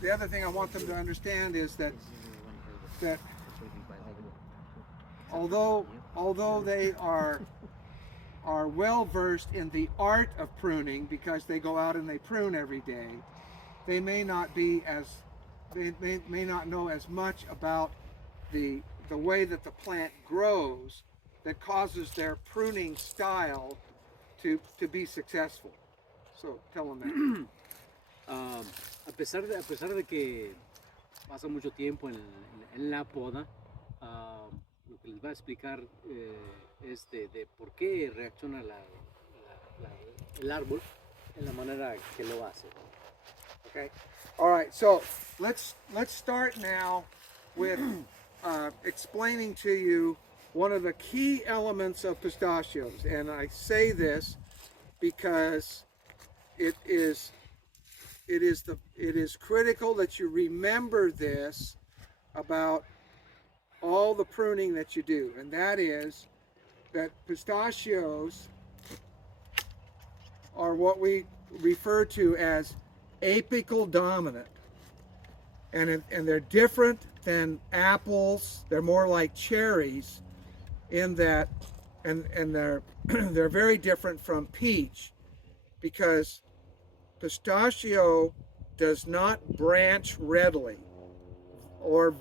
the other thing I want them to understand is that although they are well versed in the art of pruning because they go out and they prune every day, they may not be as may not know as much about the way that the plant grows that causes their pruning style to be successful. So tell them that. Ah, a pesar de que pasa mucho tiempo en la poda, ah, lo que les va a explicar es de por qué reacciona el árbol en la manera que lo hace. Okay. All right. So let's start now with explaining to you one of the key elements of pistachios, and I say this because it is it is critical that you remember this about all the pruning that you do, and that is that pistachios are what we refer to as apical dominant. And they're different than apples. They're more like cherries in that, and they're they're very different from peach because pistachio does not branch readily or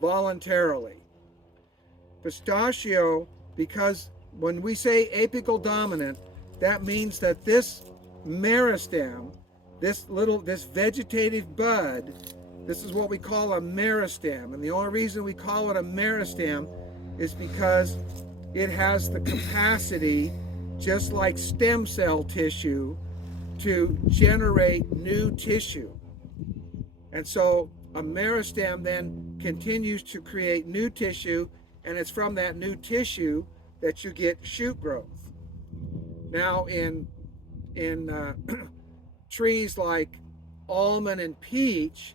voluntarily. Pistachio, because when we say apical dominant, that means that this meristem, this vegetative bud, this is what we call a meristem. And the only reason we call it a meristem is because it has the capacity, just like stem cell tissue, to generate new tissue. And so a meristem then continues to create new tissue, and it's from that new tissue that you get shoot growth. Now in trees like almond and peach,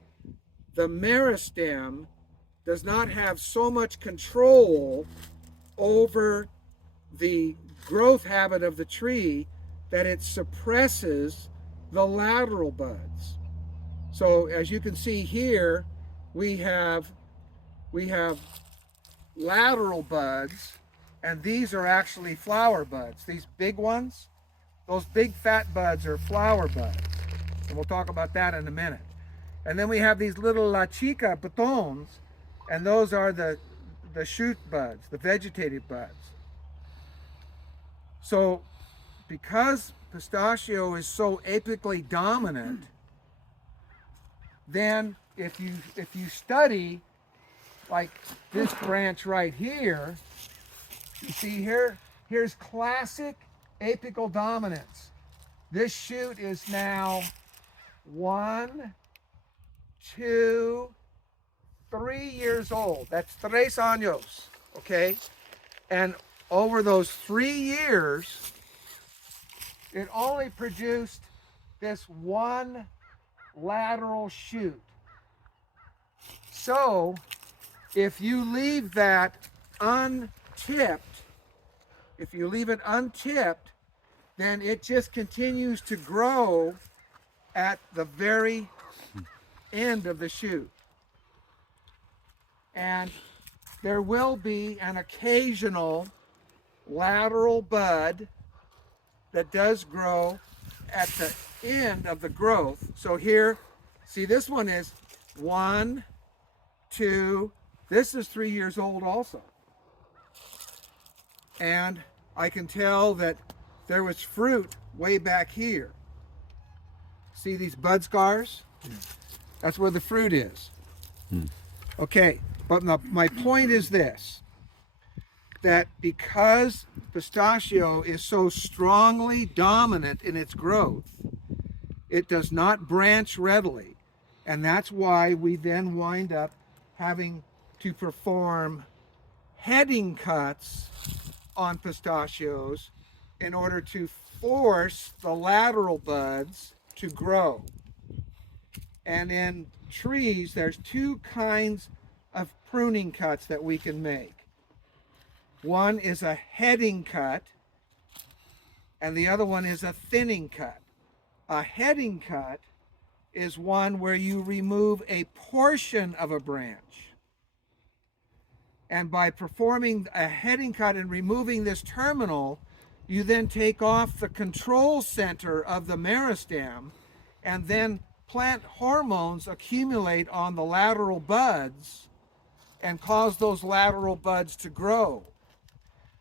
the meristem does not have so much control over the growth habit of the tree that it suppresses the lateral buds. So as you can see here, we have lateral buds, and these are actually flower buds. These big ones, those big fat buds are flower buds. And we'll talk about that in a minute. And then we have these little la chica batons, and those are the shoot buds, the vegetative buds. So because pistachio is so apically dominant, then if you study like this branch right here, you see here's classic apical dominance. This shoot is now 1, 2, 3 years old. That's 3 años, okay? And over those 3 years, it only produced this one lateral shoot. So if you leave that untipped, then it just continues to grow at the very end of the shoot. And there will be an occasional lateral bud that does grow at the end of the growth. So here, see, this one is 1, 2, this is 3 years old also. And I can tell that there was fruit way back here. See these bud scars? That's where the fruit is. Okay, but my point is this, that because pistachio is so strongly dominant in its growth, it does not branch readily. And that's why we then wind up having to perform heading cuts on pistachios in order to force the lateral buds to grow. And in trees, there's 2 kinds of pruning cuts that we can make. One is a heading cut, and the other one is a thinning cut. A heading cut is one where you remove a portion of a branch. And by performing a heading cut and removing this terminal, you then take off the control center of the meristem, and then plant hormones accumulate on the lateral buds and cause those lateral buds to grow.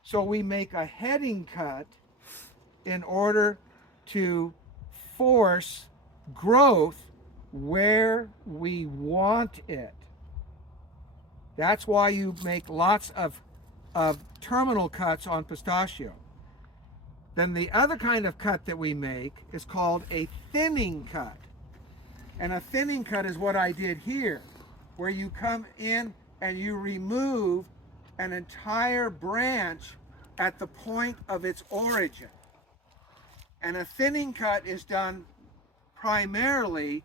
So we make a heading cut in order to force growth where we want it. That's why you make lots of terminal cuts on pistachio. Then the other kind of cut that we make is called a thinning cut. And a thinning cut is what I did here, where you come in and you remove an entire branch at the point of its origin. And a thinning cut is done primarily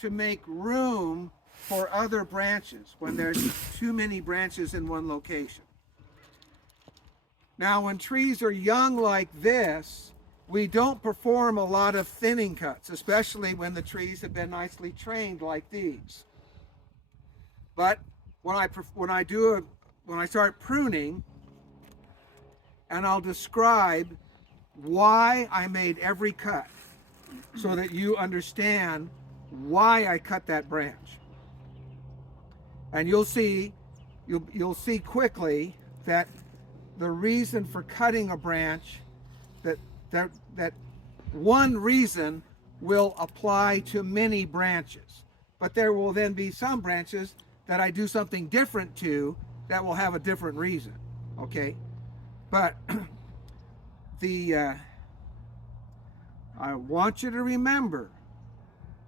to make room for other branches when there's too many branches in one location. Now, when trees are young like this, we don't perform a lot of thinning cuts, especially when the trees have been nicely trained like these. But when I start pruning, and I'll describe why I made every cut so that you understand why I cut that branch. And you'll see quickly that the reason for cutting a branch, that one reason will apply to many branches. But there will then be some branches that I do something different to that will have a different reason, okay? But I want you to remember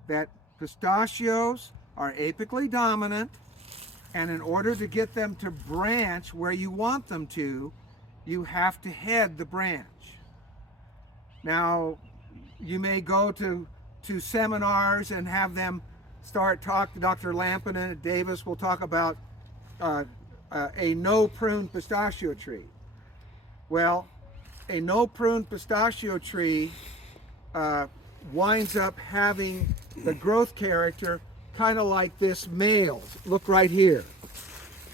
that pistachios are apically dominant, and in order to get them to branch where you want them to, you have to head the branch. Now, you may go to seminars and have them start talking. Dr. Lampin and Davis will talk about a no-prune pistachio tree. Well, a no-prune pistachio tree winds up having the growth character kind of like this male. Look right here.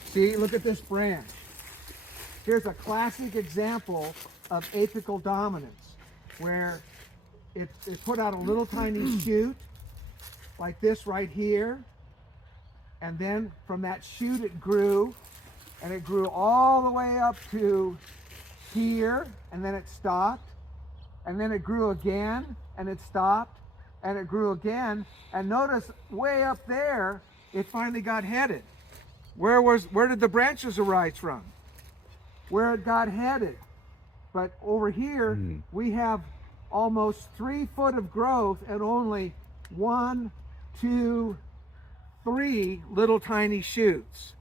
See, look at this branch. Here's a classic example of apical dominance, where it put out a little tiny shoot like this right here, and then from that shoot it grew, and it grew all the way up to here, and then it stopped, and then it grew again, and it stopped, and it grew again, and notice way up there it finally got headed. Where did the branches arise from? Where it got headed. But over here we have almost 3 foot of growth and only 1, 2, 3 little tiny shoots.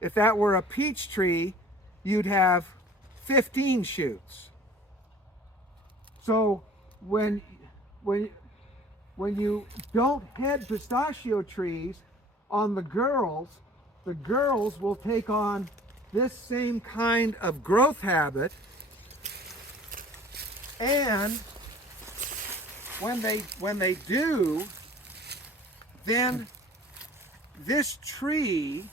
If that were a peach tree, you'd have 15 shoots. So when you don't head pistachio trees on the girls will take on this same kind of growth habit, and when they do, then this tree,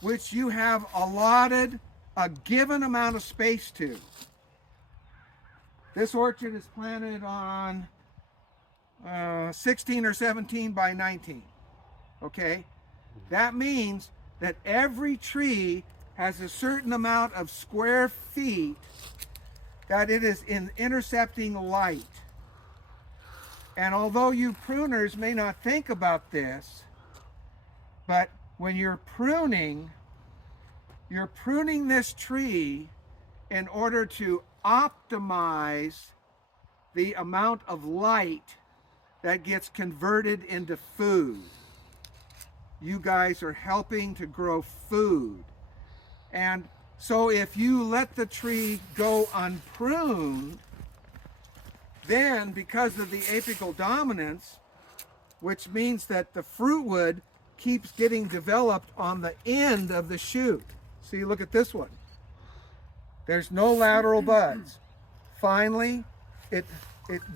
which you have allotted a given amount of space to. This orchard is planted on 16 or 17 by 19, okay? That means that every tree has a certain amount of square feet that it is intercepting light. And although you pruners may not think about this, but when you're pruning this tree in order to optimize the amount of light that gets converted into food. You guys are helping to grow food. And so if you let the tree go unpruned, then because of the apical dominance, which means that the fruitwood keeps getting developed on the end of the shoot. See, look at this one. There's no lateral buds. Finally, it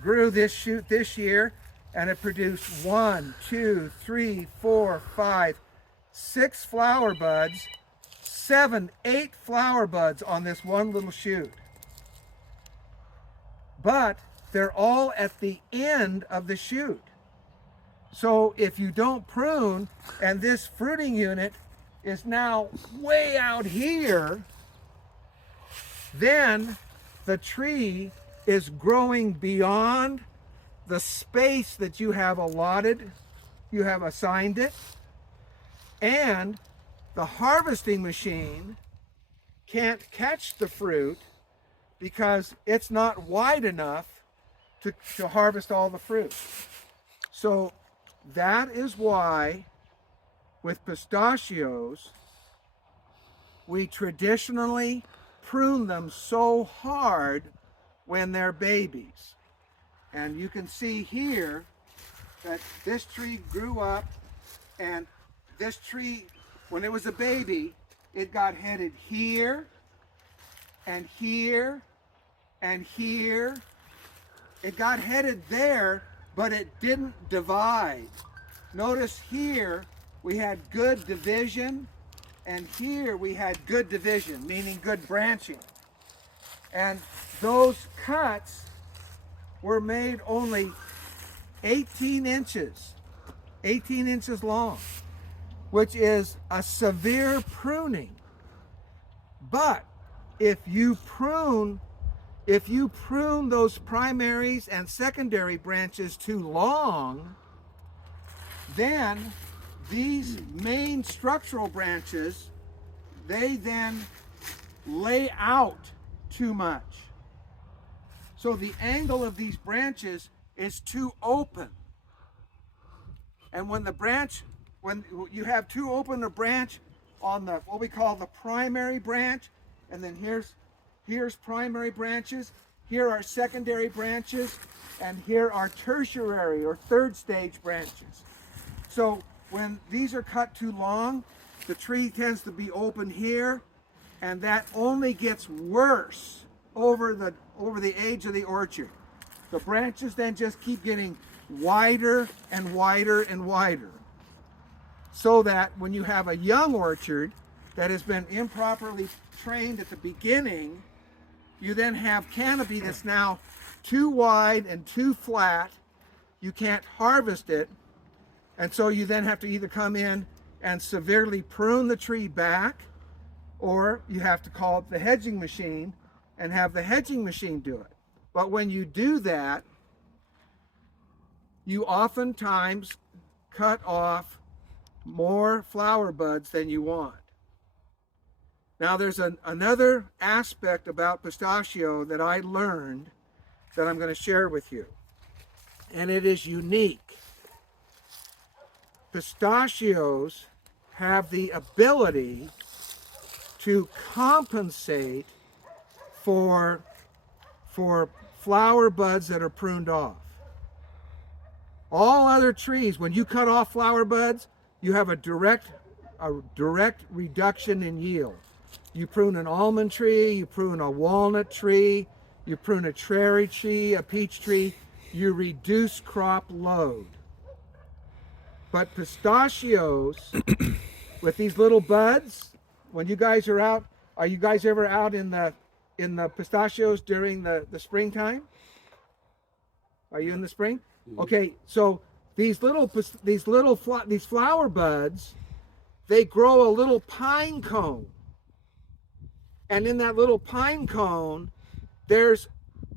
grew this shoot this year, and it produced 1, 2, 3, 4, 5, 6 flower buds, 7, 8 flower buds on this one little shoot. But they're all at the end of the shoot. So if you don't prune, and this fruiting unit is now way out here, then the tree is growing beyond the space that you have allotted, you have assigned it, and the harvesting machine can't catch the fruit because it's not wide enough to harvest all the fruit. So that is why with pistachios, we traditionally prune them so hard when they're babies. And you can see here that this tree grew up, and this tree, when it was a baby, it got headed here and here and here. It got headed there, but it didn't divide. Notice here we had good division, and here we had good division, meaning good branching. And those cuts were made only 18 inches long, which is a severe pruning. But if you prune those primaries and secondary branches too long, then these main structural branches, they then lay out too much. So the angle of these branches is too open. And when you have too open a branch on the what we call the primary branch, and then here's primary branches, here are secondary branches, and here are tertiary or third stage branches. So when these are cut too long, the tree tends to be open here, and that only gets worse over the age of the orchard. The branches then just keep getting wider and wider and wider, so that when you have a young orchard that has been improperly trained at the beginning, you then have canopy that's now too wide and too flat. You can't harvest it, and so you then have to either come in and severely prune the tree back, or you have to call up the hedging machine and have the hedging machine do it. But when you do that, you oftentimes cut off more flower buds than you want. Now there's another aspect about pistachio that I learned that I'm going to share with you, and it is unique. Pistachios have the ability to compensate for flower buds that are pruned off. All other trees, when you cut off flower buds, you have a direct reduction in yield. You prune an almond tree, you prune a walnut tree, you prune a cherry tree, a peach tree, you reduce crop load. But pistachios, with these little buds, when you guys are out, are you guys ever out in the pistachios during the springtime? Are you in the spring? Okay, so these flower buds, they grow a little pine cone. And in that little pine cone, there's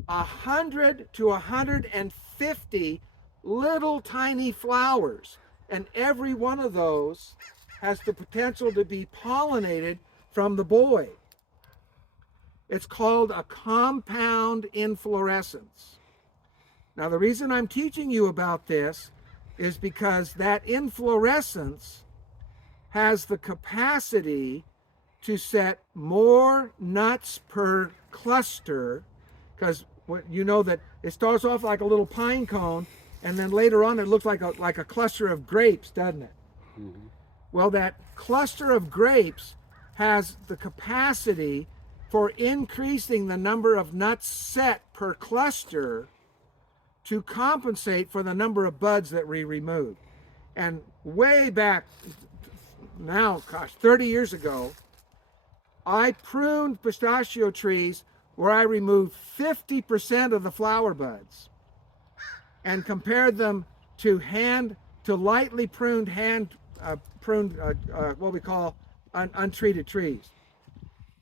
100 to 150 little tiny flowers. And every one of those has the potential to be pollinated from the boy. It's called a compound inflorescence. Now, the reason I'm teaching you about this is because that inflorescence has the capacity to set more nuts per cluster, because you know that it starts off like a little pine cone, and then later on it looks like a cluster of grapes, doesn't it? Mm-hmm. Well, that cluster of grapes has the capacity for increasing the number of nuts set per cluster to compensate for the number of buds that we removed. And way back now, gosh, 30 years ago, I pruned pistachio trees where I removed 50% of the flower buds and compared them to lightly pruned, what we call untreated trees.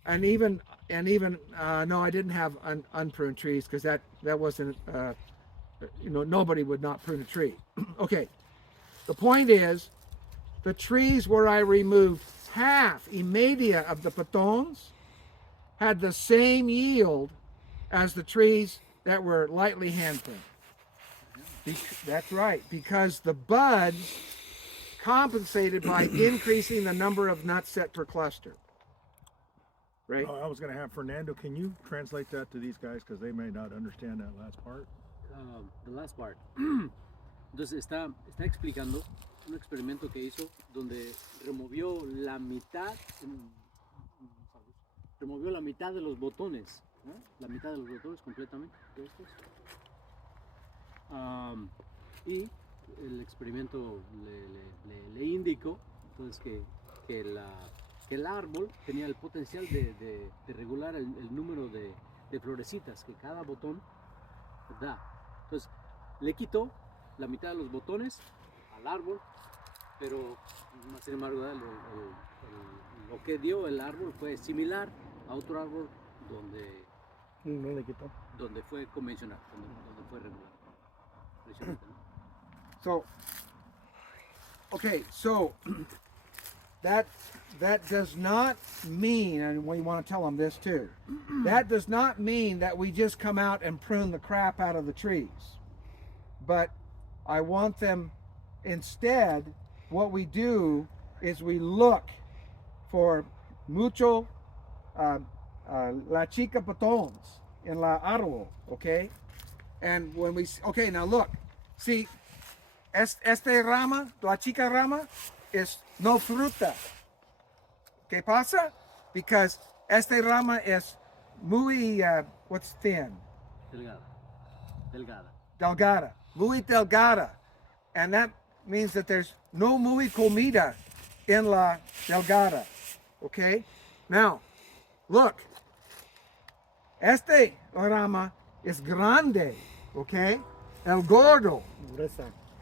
And even no, I didn't have unpruned trees because that wasn't, nobody would not prune a tree. Okay, the point is, the trees where I removed half immediate of the petons had the same yield as the trees that were lightly hand pruned. That's right, because the buds compensated by increasing the number of nuts set per cluster. Right? I was going to have Fernando, can you translate that to these guys because they may not understand that last part? The last part. Entonces está explicando un experimento que hizo donde removió la mitad de los botones, ¿no? La mitad de los botones completamente de estos. Y el experimento le indicó entonces que el árbol tenía el potencial de regular el número de florecitas que cada botón da. Entonces le quitó la mitad de los botones al árbol, pero sin embargo lo que dio el árbol fue similar a otro árbol donde No le quitó. Donde fue convencional, donde fue regular. So, okay, so that does not mean, and we want to tell them this too, that does not mean that we just come out and prune the crap out of the trees. But I want them, instead, what we do is we look for mucho la chica petons in la árbol, okay? And when we, okay, now look, see, este rama, la chica rama, is no fruta. ¿Qué pasa? Because este rama is muy, what's thin? Delgada. Muy delgada. And that means that there's no muy comida in la delgada. Okay? Now, look. Este rama is grande. Okay? El gordo.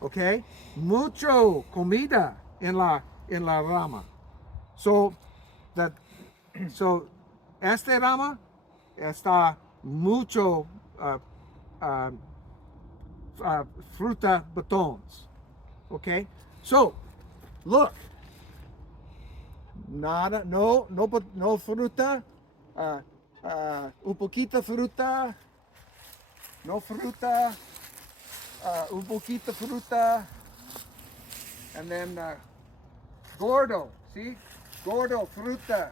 Okay? Mucho comida in la rama. So este rama está mucho fruta batons. Okay? So, look. Nada, no fruta. Un poquito fruta. No fruta. Un poquito fruta. And then gordo. See? Gordo, fruta.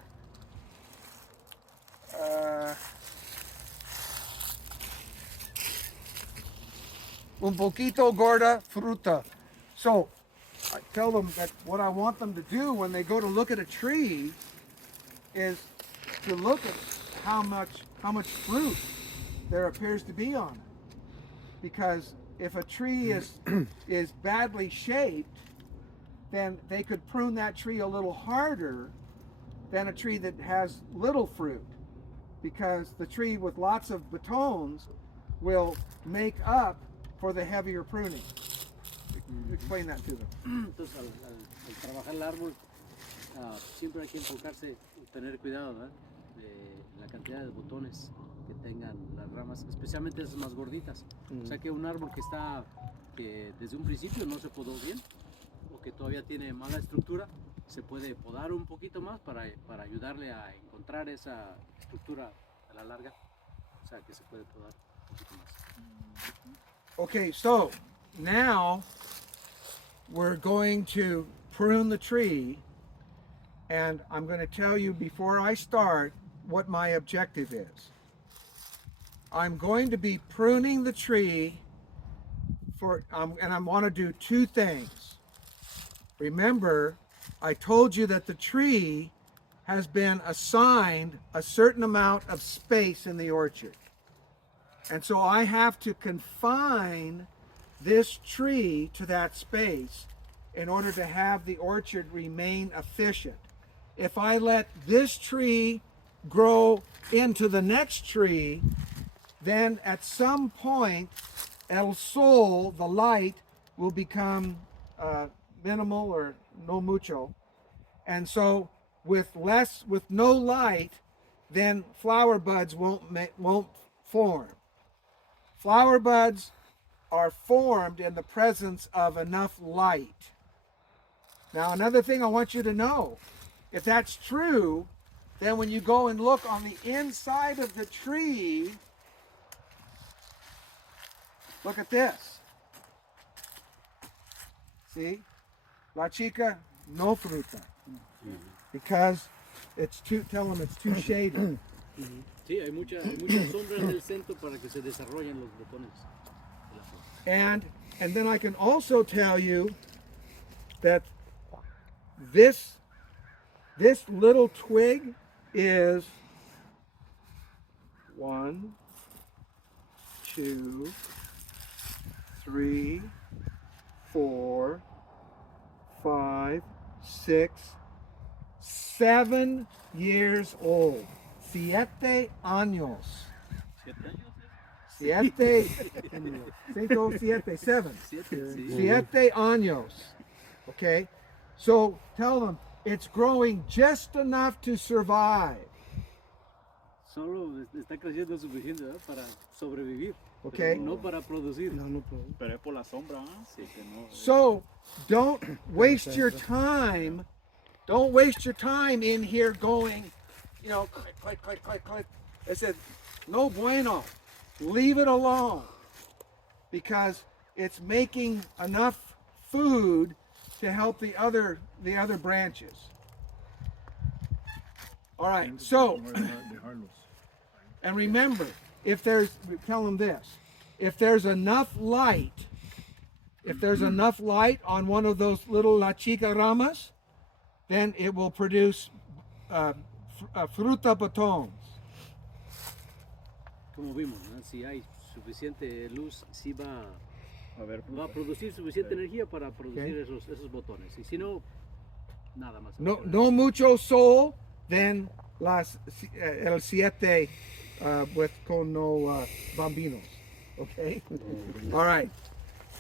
Un poquito gorda, fruta. So, I tell them that what I want them to do when they go to look at a tree is to look at how much fruit there appears to be on it. Because if a tree is badly shaped, then they could prune that tree a little harder than a tree that has little fruit, because the tree with lots of batons will make up for the heavier pruning. Explain that to them. Entonces, al trabajar el árbol, siempre hay que enfocarse y tener cuidado, ¿verdad?, de la cantidad de botones que tengan las ramas, especialmente esas más gorditas. O sea, que un árbol que desde un principio no se podó bien, que todavía tiene mala estructura, se puede podar un poquito más para ayudarle a encontrar esa estructura a la larga. O sea, que se puede podar un poquito más. Okay, so now we're going to prune the tree, and I'm going to tell you before I start what my objective is. I'm going to be pruning the tree and I want to do two things. Remember, I told you that the tree has been assigned a certain amount of space in the orchard. And so I have to confine this tree to that space in order to have the orchard remain efficient. If I let this tree grow into the next tree, then at some point, el sol, the light, will become minimal or no mucho. And so with no light, then flower buds won't form. Flower buds are formed in the presence of enough light. Now, another thing I want you to know, if that's true, then when you go and look on the inside of the tree, look at this. See? La chica, no fruta. Because it's too shady. Sí, hay mucha sombra en el centro para que se desarrollen los botones de la flor. And then I can also tell you that this little twig is 1, 2, 3, 4, 5, 6, 7 years old. 7 años. 7, 5, 7, 7. 7 años. Okay? So tell them it's growing just enough to survive. Solo está creciendo suficiente, ¿verdad? Para sobrevivir. Okay? No para producir. Pero es por la sombra, ¿ah? Sí, que no. So don't waste your time. Don't waste your time in here going, click, click, click, click, click. I said, no bueno. Leave it alone. Because it's making enough food to help the other branches. All right, so, and remember, tell them this, if there's enough light on one of those little la chica ramas, then it will produce fruta batons. Como vimos, ¿no? Si hay suficiente luz, sí va a producir suficiente energía para producir esos botones. Y si no, nada más. No mucho sol, then el 7 con no bambinos. Okay? All right.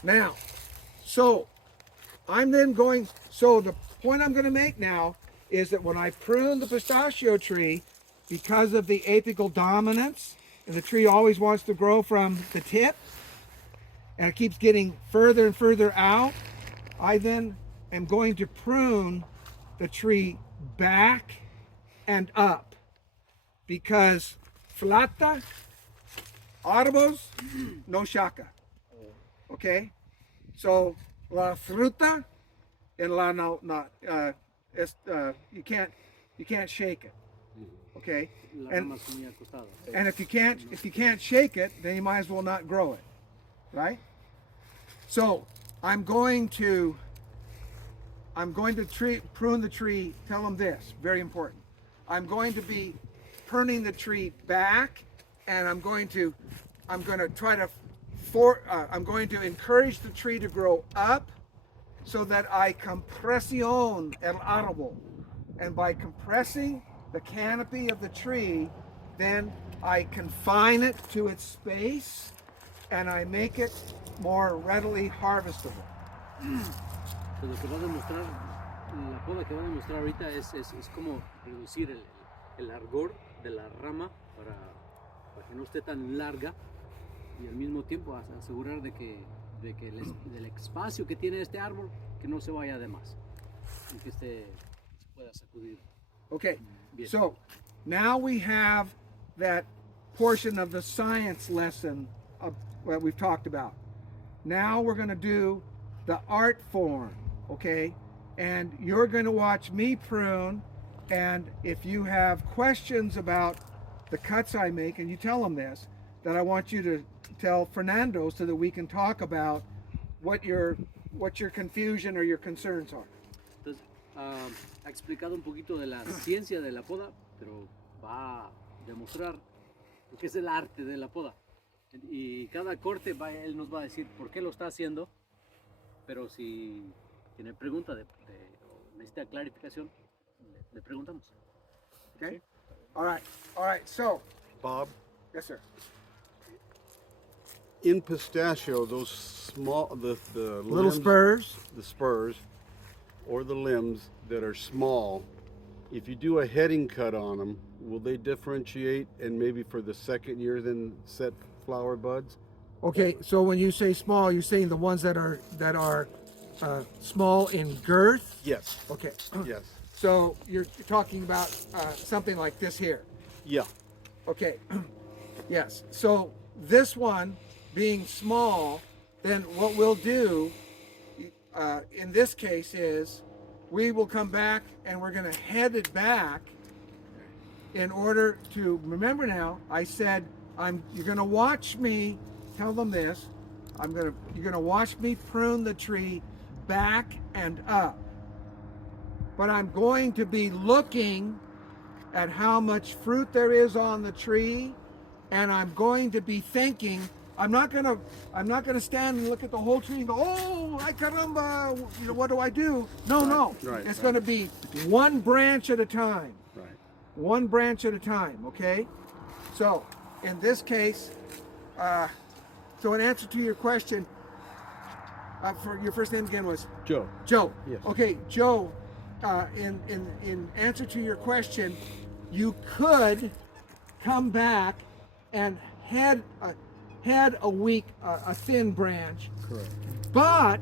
Now, so the point I'm going to make now is that when I prune the pistachio tree, because of the apical dominance, and the tree always wants to grow from the tip, and it keeps getting further and further out, I then am going to prune the tree back and up, because flata, árboles, no shaka. Okay? So la fruta and la you can't shake it. Okay? And if you can't shake it, then you might as well not grow it. Right? So I'm going to prune the tree. Tell them this, very important. I'm going to be pruning the tree back, and I'm going to encourage the tree to grow up so that I compresión el árbol. And by compressing the canopy of the tree, then I confine it to its space and I make it more readily harvestable. Lo que va a demostrar, la poda que va a demostrar ahorita es como reducir el largor de la rama para que no esté tan larga y al mismo tiempo asegurar de que del espacio que tiene este árbol que no se vaya de más y que se pueda sacudir. Okay, Bien. so now we have that portion of the science lesson that we've talked about. Now we're going to do the art form, okay? And you're going to watch me prune, and if you have questions about the cuts I make, and you tell them this, then I want you to tell Fernando so that we can talk about what your confusion or your concerns are. Entonces, ha explicado un poquito de la ciencia de la poda, pero va a demostrar lo que es el arte de la poda. Y cada corte él nos va a decir por qué lo está haciendo, pero si tiene pregunta o necesita clarificación, le preguntamos. Okay. Sí. All right. So, Bob, yes, sir. in pistachio, those small, the Little limbs, spurs. the spurs, or the limbs that are small, if you do a heading cut on them, will they differentiate and maybe for the second year then set flower buds? Okay, so when you say small, you're saying the ones that are small in girth. Yes. Okay. Yes. So you're talking about something like this here. Yeah. Okay. Yes. So this one being small, then what we'll do in this case is we will come back and we're going to head it back in order to remember. Now I said you're going to watch me. Tell them this. You're going to watch me prune the tree back and up. But I'm going to be looking at how much fruit there is on the tree, and I'm going to be thinking. I'm not gonna stand and look at the whole tree and go, oh, ay caramba, what do I do? No. Right, It's right. going to be one branch at a time. Right. One branch at a time. Okay. So in this case, so in answer to your question, for your first name again was Joe. Joe. Yes. Okay, Joe. In answer to your question, you could come back and head a weak, a thin branch. Correct. But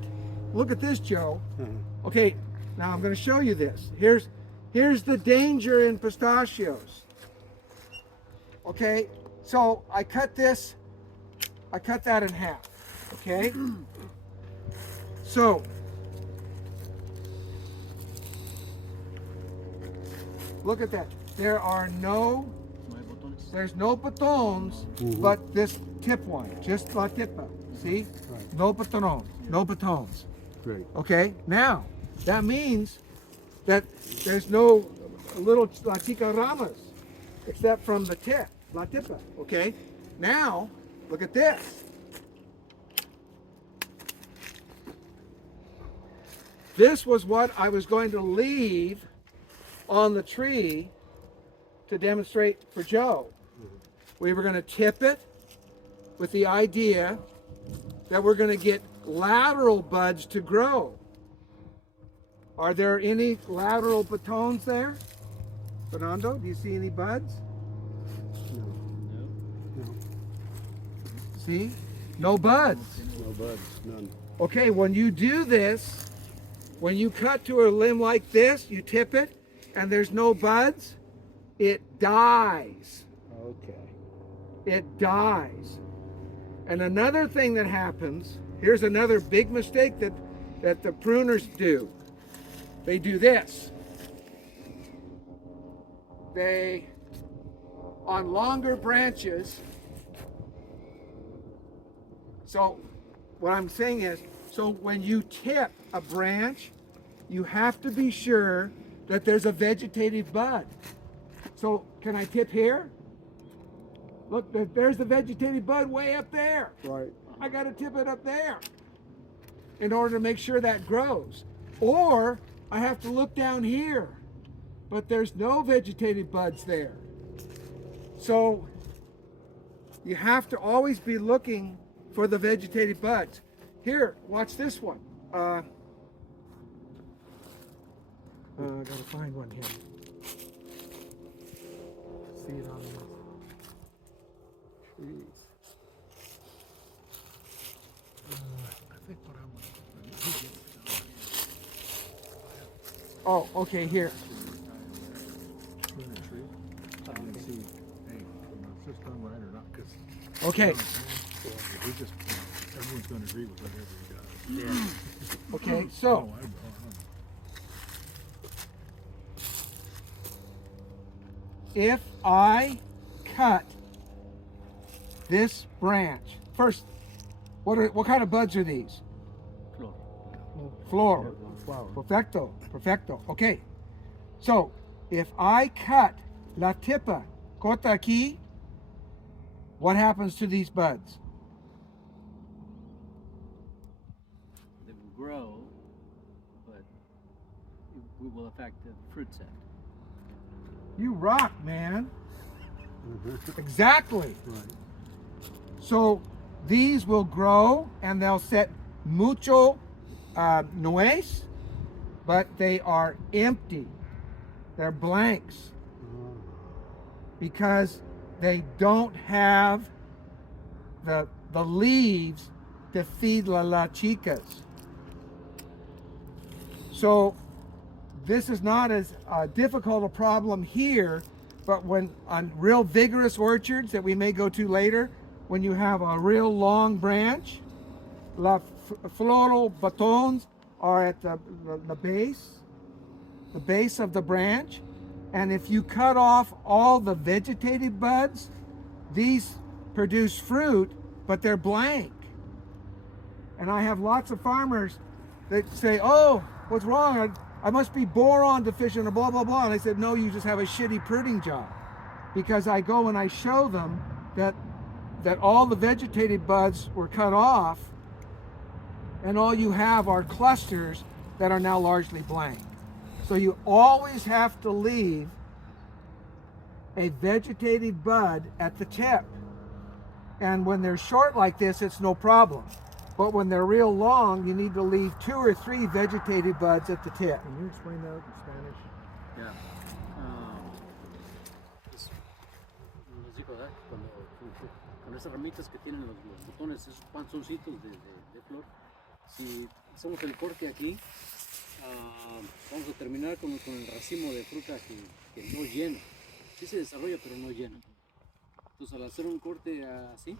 look at this, Joe. Uh-huh. Okay, now I'm going to show you this. Here's the danger in pistachios. Okay, so I cut that in half. Okay, so look at that. There's no batons, but this tip one, just la tipa. See? Right. No batons, no batons. Great. Okay, now that means that there's no little la chica ramas except from the tip, la tipa. Okay, now look at this. This was what I was going to leave on the tree to demonstrate for Joe. We were going to tip it with the idea that we're going to get lateral buds to grow. Are there any lateral batons there? Fernando, do you see any buds? No. See? No buds. No buds. None. Okay, when you do this, when you cut to a limb like this, you tip it, and there's no buds, it dies. Okay. It dies. And another thing that happens, here's another big mistake that the pruners do. They do this. They, on longer branches, so what I'm saying is, so when you tip a branch, you have to be sure that there's a vegetative bud. So can I tip here? Look, there's the vegetative bud way up there. Right. I got to tip it up there in order to make sure that grows. Or I have to look down here, but there's no vegetative buds there. So you have to always be looking for the vegetative buds. Here, watch this one. I gotta find one here. See it on the trees. I think what I'm Oh, okay, here. prune a tree and then see, hey, if it's done right or not, because Okay, we just, everyone's going to agree with whatever he does. okay, Oh, so I will. if I cut this branch, first, what kind of buds are these? Floral. Perfecto, perfecto. Okay. So if I cut la tipa, corta aquí, what happens to these buds? They will grow, but it will affect the fruit set. You rock, man. Exactly. Right. So these will grow and they'll set mucho nuez, but they are empty. They're blanks because they don't have the leaves to feed la chicas. So this is not as difficult a problem here, but when on real vigorous orchards that we may go to later, when you have a real long branch, la floral batons are at the base of the branch, and if you cut off all the vegetative buds, these produce fruit, but they're blank. And I have lots of farmers that say, "Oh, what's wrong? I must be boron deficient or blah, blah, blah." And I said, "No, you just have a shitty pruning job." Because I go and I show them that all the vegetative buds were cut off and all you have are clusters that are now largely blank. So you always have to leave a vegetative bud at the tip. And when they're short like this, it's no problem. But when they're real long, you need to leave 2 or 3 vegetative buds at the tip. Can you explain that in Spanish? Yeah. Nos dijo, ¿verdad? Con esas ramitas que tienen los botones, esos panzoncitos de flor, si hacemos el corte aquí, vamos a terminar con el racimo de fruta que no llena. Sí se desarrolla, pero no llena. Entonces, al hacer un corte así,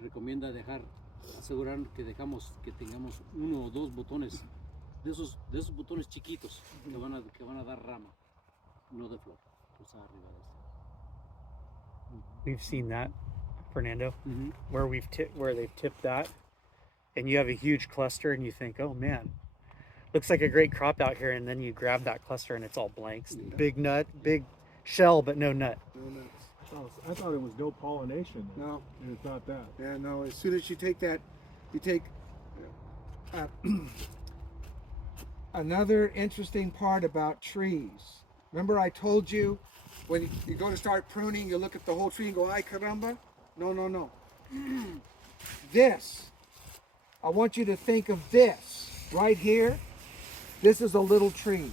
recomienda asegurar que tengamos 1 o 2 botones de esos botones chiquitos que van a dar rama, no de flor. Pues arriba de este. We've seen that, Fernando, Mhm. where they've tipped that, and you have a huge cluster, and you think, "Oh man, looks like a great crop out here," and then you grab that cluster, and it's all blanks. Yeah. Big nut, big shell, but no nut. I thought it was no pollination. No. And it's not that. Yeah, no, as soon as you take that, you take another interesting part about trees. Remember I told you when you go to start pruning, you look at the whole tree and go, "Ay, caramba." No. This, I want you to think of this right here. This is a little tree.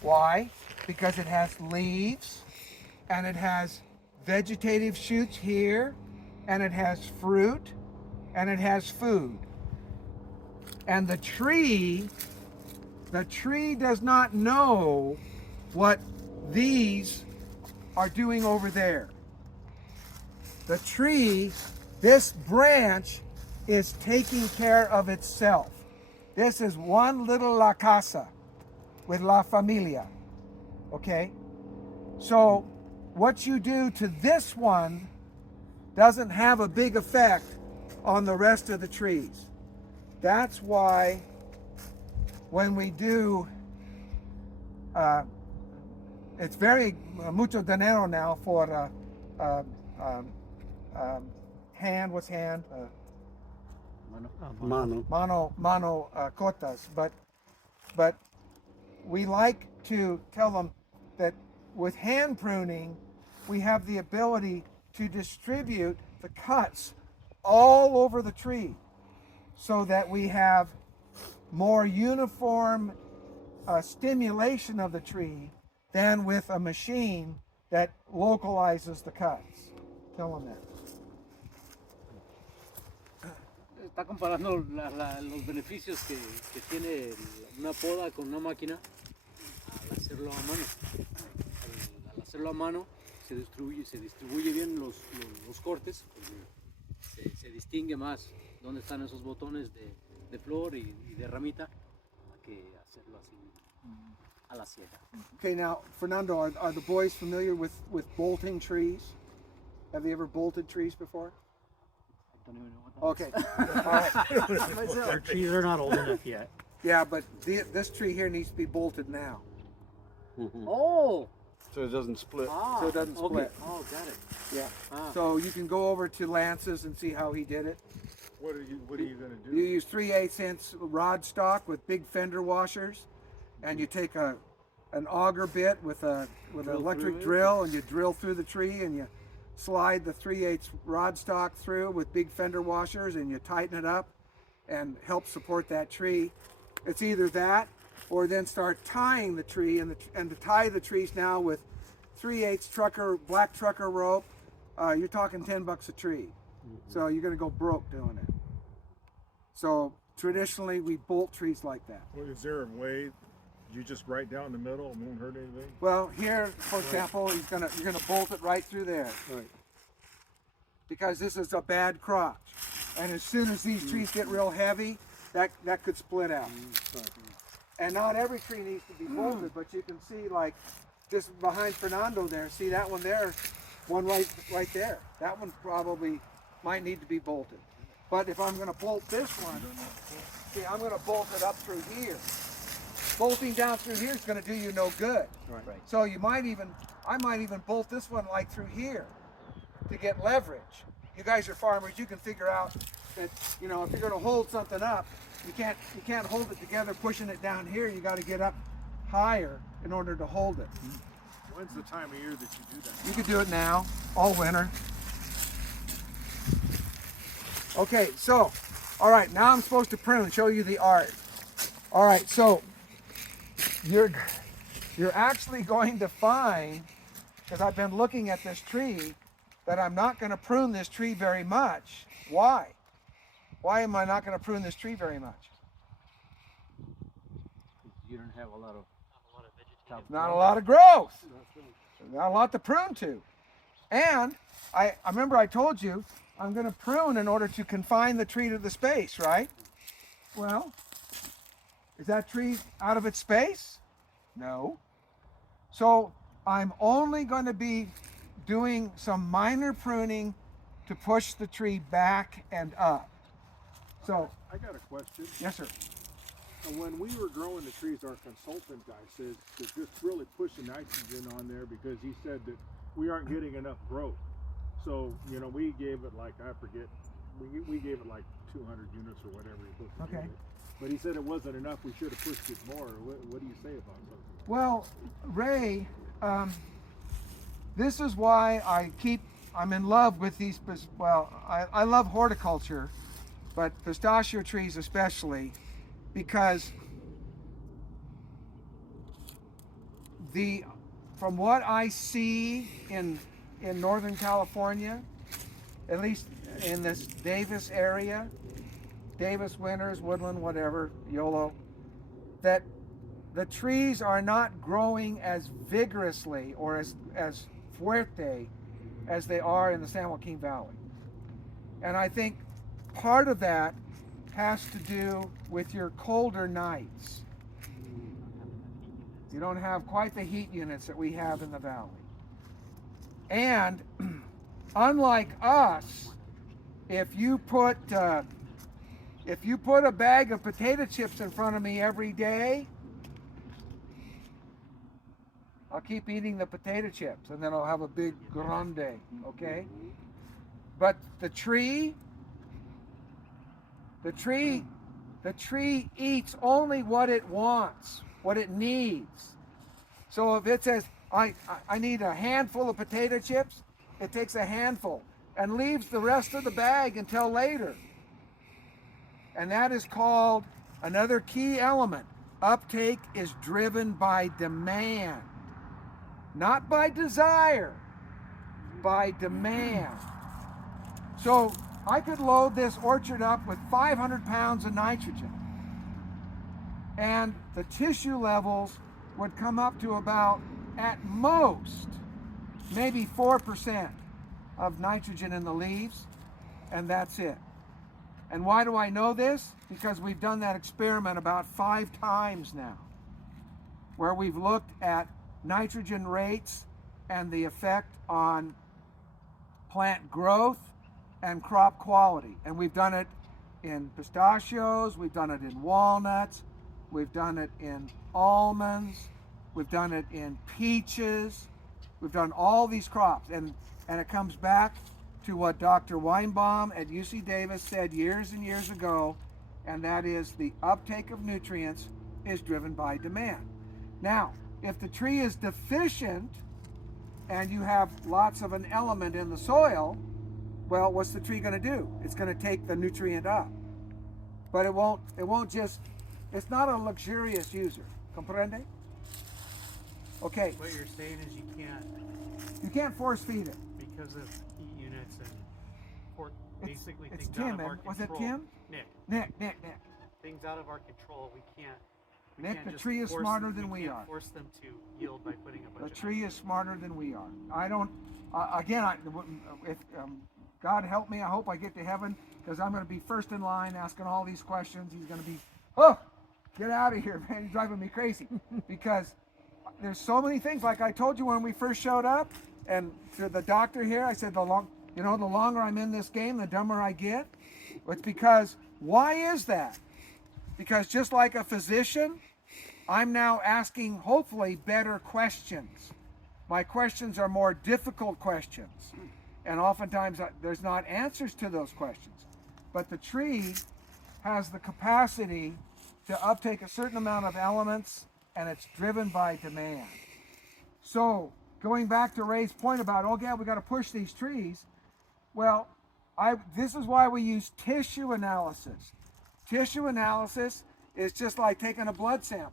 Why? Because it has leaves and it has vegetative shoots here and it has fruit and it has food. And the tree does not know what these are doing over there. The tree, this branch is taking care of itself. This is one little la casa with la familia, okay? So what you do to this one doesn't have a big effect on the rest of the trees. That's why when we do, it's very mucho dinero now for hand, what's hand? Mano cotas, but we like to tell them that with hand pruning, we have the ability to distribute the cuts all over the tree so that we have more uniform stimulation of the tree than with a machine that localizes the cuts. Tell them that. Está comparando los beneficios que tiene una poda con una máquina al hacerlo a mano. Al hacerlo a mano se distribuye bien los cortes, se distingue más dónde están esos botones de flor y de ramita que hacerlo así a la siega. Okay, now, Fernando, are the boys familiar with bolting trees? Have you ever bolted trees before? I don't even know what that Okay. All right. Our trees are not old enough yet. Yeah, but this tree here needs to be bolted now. is. Oh! So it doesn't split. Ah, So it doesn't okay. split. Oh, got it. Yeah. Ah. So you can go over to Lance's and see how he did it. What are you gonna do? You use 3/8 inch rod stock with big fender washers, and you take an auger bit with an electric through it? drill, and you drill through the tree, and you slide the 3/8 rod stock through with big fender washers, and you tighten it up and help support that tree. It's either that or then start tying the tree, and to tie the trees now with 3/8 black trucker rope. You're talking $10 a tree. So you're going to go broke doing it. So traditionally we bolt trees like that. Well, is there a way you just right down the middle and won't hurt anything? Well, here, for example, you're gonna bolt it right through there Right. because this is a bad crotch, and as soon as these trees get real heavy, that could split out. And not every tree needs to be bolted, but you can see like just behind Fernando there. See that one there, one right there. That one probably might need to be bolted. But if I'm going to bolt this one, see, I'm going to bolt it up through here. Bolting down through here is going to do you no good. Right. So I might even bolt this one like through here to get leverage. You guys are farmers. You can figure out that, you know, if you're going to hold something up, you can't hold it together pushing it down here. You got to get up higher in order to hold it. When's the time of year that you do that? You could do it now, all winter. Okay, so, all right, now I'm supposed to prune, show you the art. All right, so you're actually going to find, because I've been looking at this tree, that I'm not going to prune this tree very much. Why? Why am I not going to prune this tree very much? You don't have a lot of Not a lot of growth. Not a lot to prune to. And I remember I told you I'm going to prune in order to confine the tree to the space, right? Well, is that tree out of its space? No. So I'm only going to be doing some minor pruning to push the tree back and up. So, I got a question. yes, sir. When we were growing the trees, our consultant guy said to just really push the nitrogen on there because he said that we aren't getting enough growth. So, you know, we gave it like, I forget, we gave it like 200 units or whatever you're supposed to Okay. give it. But he said it wasn't enough, we should have pushed it more. What do you say about something? Well, Ray, this is why I'm in love with these, well, I love horticulture, but pistachio trees especially, because from what I see in Northern California, at least in this Davis area, Davis, Winters, Woodland, whatever, YOLO, that the trees are not growing as vigorously or as fuerte as they are in the San Joaquin Valley. And I think part of that has to do with your colder nights. You don't have quite the heat units that we have in the valley. And unlike us, if you put a bag of potato chips in front of me every day, I'll keep eating the potato chips and then I'll have a big grande, okay? But the tree eats only what it wants, what it needs. So if it says, I need a handful of potato chips, it takes a handful and leaves the rest of the bag until later. And that is called another key element. Uptake is driven by demand, not by desire, by demand. So I could load this orchard up with 500 pounds of nitrogen, and the tissue levels would come up to about, at most, maybe 4% of nitrogen in the leaves, and that's it. And why do I know this? Because we've done that experiment about 5 times now, where we've looked at nitrogen rates and the effect on plant growth and crop quality. And we've done it in pistachios, we've done it in walnuts, we've done it in almonds, we've done it in peaches, We've done all these crops, and it comes back to what Dr. Weinbaum at UC Davis said years and years ago, and that is the uptake of nutrients is driven by demand. Now, if the tree is deficient and you have lots of an element in the soil, well, what's the tree going to do? It's going to take the nutrient up. But it won't just, it's not a luxurious user. Comprende? Okay. What you're saying is You can't force feed it. because of heat units and basically It's things Tim. out of our Was it control. Tim? Nick, Nick. things out of our control. We can't. Nick, the tree is smarter than we are. Force them to yield by putting a bunch The of tree is smarter than we are. I don't, again, if God help me, I hope I get to heaven, because I'm going to be first in line asking all these questions. He's going to be, oh, get out of here, man. You're driving me crazy. Because there's so many things. Like I told you when we first showed up, and to the doctor here, I said, the longer I'm in this game, the dumber I get. It's because, why is that? Because just like a physician, I'm now asking hopefully better questions. My questions are more difficult questions. And oftentimes there's not answers to those questions. But the tree has the capacity to uptake a certain amount of elements, and it's driven by demand. So going back to Ray's point about, oh yeah, we got to push these trees. Well, this is why we use tissue analysis. Tissue analysis is just like taking a blood sample.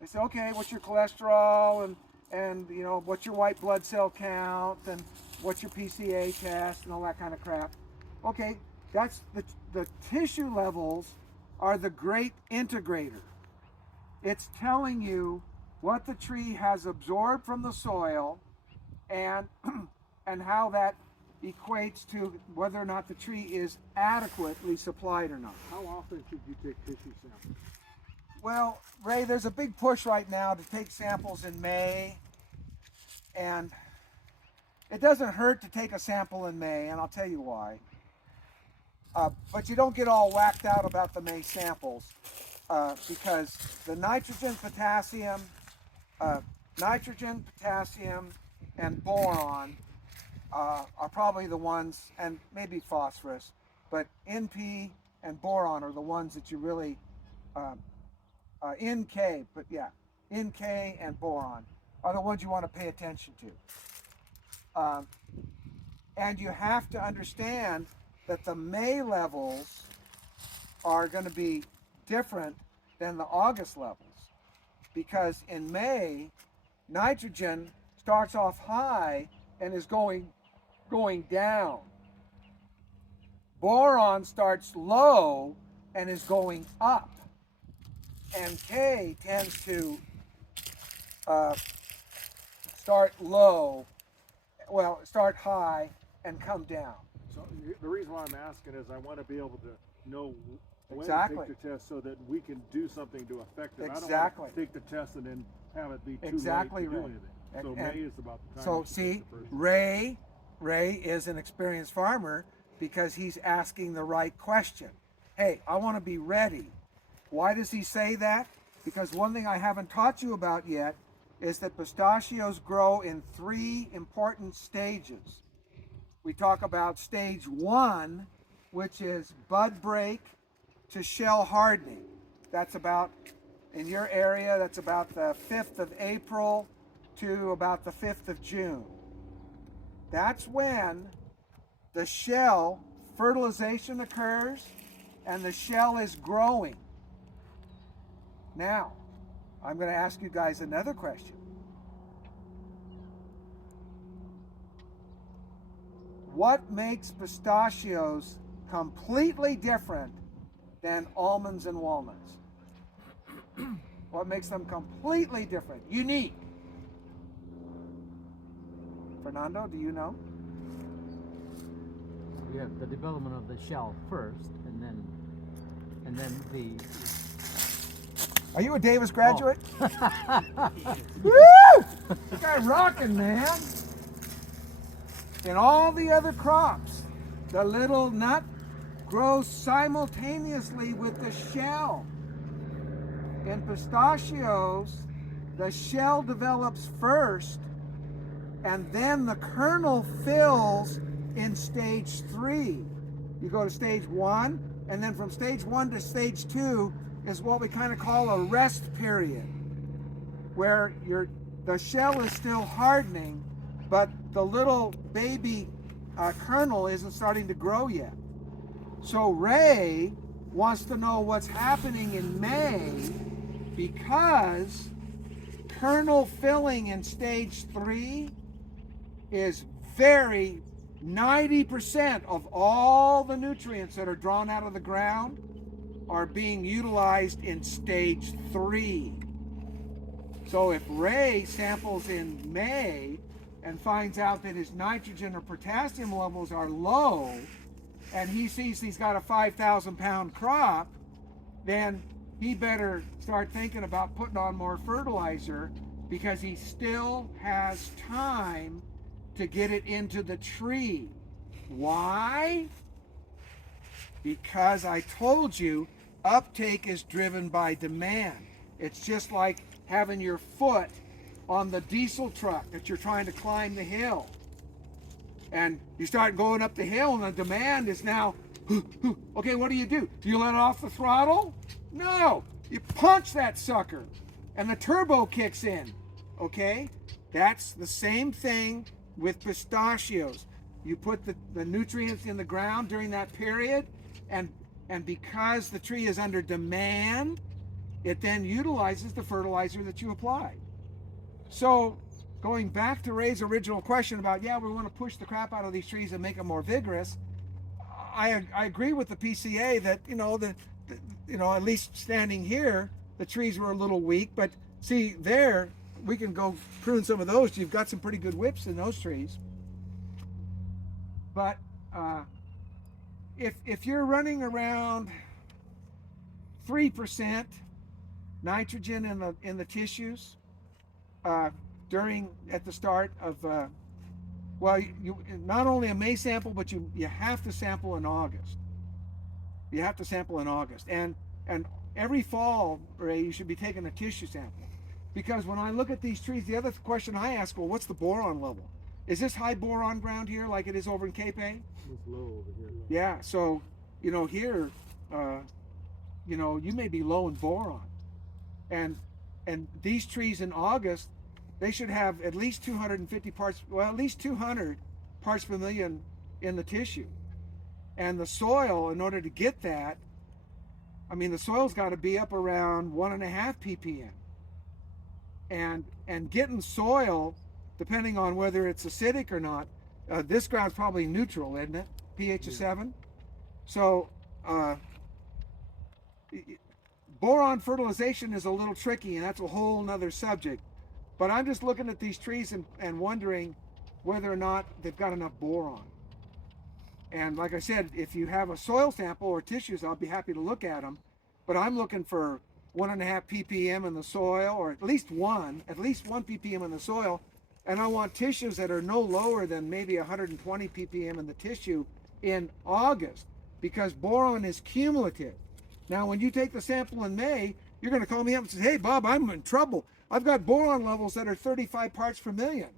They say, okay, what's your cholesterol and you know, what's your white blood cell count and what's your PCA test and all that kind of crap. Okay, that's the tissue levels are the great integrator. It's telling you what the tree has absorbed from the soil and and how that equates to whether or not the tree is adequately supplied or not. How often should you take tissue samples? Well, Ray, there's a big push right now to take samples in May, and it doesn't hurt to take a sample in May, and I'll tell you why. But you don't get all whacked out about the May samples because the nitrogen, potassium, and boron are probably the ones, and maybe phosphorus, but NP and boron are the ones that you really, NK, but yeah, NK and boron are the ones you want to pay attention to. And you have to understand that the May levels are going to be different than the August levels, because in May, nitrogen starts off high and is going down. Boron starts low and is going up. And K tends to start high and come down. So the reason why I'm asking is I want to be able to know when Exactly. to take the test so that we can do something to affect it. I don't Exactly. want to take the test and then have it be too Exactly late to do right. anything. So And- May is about the time. So you should see, take the first- Ray is an experienced farmer because he's asking the right question. Hey, I want to be ready. Why does he say that? Because one thing I haven't taught you about yet is that pistachios grow in 3 important stages. We talk about stage 1, which is bud break to shell hardening. That's about, in your area, that's about the 5th of April to about the 5th of June. That's when the shell fertilization occurs and the shell is growing. Now, I'm going to ask you guys another question. What makes pistachios completely different than almonds and walnuts? What makes them completely different, unique? Fernando, do you know? We have the development of the shell first, and then the. Are you a Davis graduate? Woo! You guy rocking, man. In all the other crops, the little nut grows simultaneously with the shell. In pistachios, the shell develops first, and then the kernel fills in stage 3. You go to stage 1, and then from stage 1 to stage 2 is what we kind of call a rest period, where the shell is still hardening, but the little baby kernel isn't starting to grow yet. So Ray wants to know what's happening in May, because kernel filling in stage 3 is 90% of all the nutrients that are drawn out of the ground are being utilized in stage 3. So if Ray samples in May and finds out that his nitrogen or potassium levels are low, and he sees he's got a 5,000 pound crop, then he better start thinking about putting on more fertilizer, because he still has time to get it into the tree. Why? Because I told you, uptake is driven by demand. It's just like having your foot on the diesel truck that you're trying to climb the hill. And you start going up the hill and the demand is now, okay, what do? Do you let off the throttle? No, you punch that sucker and the turbo kicks in, okay? That's the same thing with pistachios. You put the nutrients in the ground during that period, and because the tree is under demand, it then utilizes the fertilizer that you applied. So going back to Ray's original question about, yeah, we want to push the crap out of these trees and make them more vigorous, I agree with the PCA that, at least standing here, the trees were a little weak, but see there, we can go prune some of those. You've got some pretty good whips in those trees. But if you're running around 3% nitrogen in the tissues at the start of you not only a May sample, but you have to sample in August. You have to sample in August, and every fall, Ray, you should be taking a tissue sample, because when I look at these trees, the other question I ask, well, what's the boron level? Is this high boron ground here like it is over in Cape A? It's low over here. Yeah, so here, you may be low in boron, and these trees in August, they should have at least 250 parts, well, at least 200 parts per million in the tissue. And the soil, in order to get that, the soil's got to be up around 1.5 ppm. And getting soil, depending on whether it's acidic or not, this ground's probably neutral, isn't it? pH of 7. So boron fertilization is a little tricky, and that's a whole nother subject. But I'm just looking at these trees and wondering whether or not they've got enough boron. And like I said, if you have a soil sample or tissues, I'll be happy to look at them. But I'm looking for 1.5 ppm in the soil, or at least 1 ppm in the soil. And I want tissues that are no lower than maybe 120 ppm in the tissue in August, because boron is cumulative. Now, when you take the sample in May, you're going to call me up and say, hey, Bob, I'm in trouble. I've got boron levels that are 35 parts per million.